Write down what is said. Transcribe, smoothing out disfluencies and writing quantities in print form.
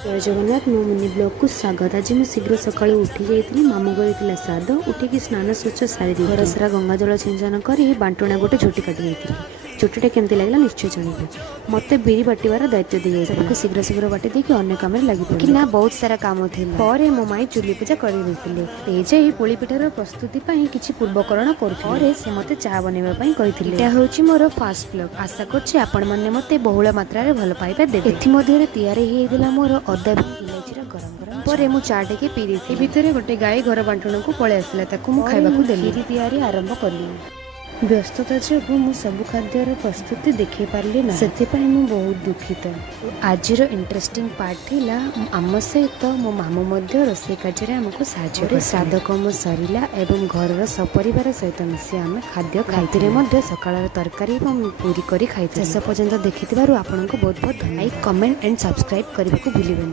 जय जगन्नाथ मो mini blog को स्वागत। आज मुझे शीघ्र सकाळु उठी जाइए मामू घर श्राद्ध उठिकी स्नान स्वच्छ सारी घर सारा गंगा जल सिंचन कर बांटुणा गोटे झोटी काटी जाती। झोटीटा केमती लगे निश्चय जनइबे। मत बिरी बाटिबार दायित्व दी जाए शीघ्र शीघ्र बाटी देकी अन्य काम लगी कि ना बहुत सारा काम थी। मो माई चुली पूजा करते पोली पिठार प्रस्तुति किसी पूर्वकरण कर से मत चा बनवाई कहते मोर फास्ट ब्लॉग। आशा कर मत बहुल मात्रा भल पाइबा देवे। एमध्य मोर अदा इलायचीर गरम गरम पर मु चा टे पी दी भितर गोटे गाय घर बांटण को पलि आसला खाइबा देली तैयारी आरंभ कली। व्यस्तता जो मु सब खाद्यर प्रस्तुति देखे पारे ना से बहुत दुखित। आज इंटरेस्टिंग पार्ट थिला आम सहित मो मामू रोषे कार्य आमको साहाय्य श्राद्ध कम सरला एवं घर सपरिवार सहित मिसी आम खाद्य खाई सकाळ तरकारी पूरी करी खाई शेष पर्यंत देखि आपको बहुत बहुत लाइक कमेंट एंड सब्सक्राइब करने को भूलिबेनि।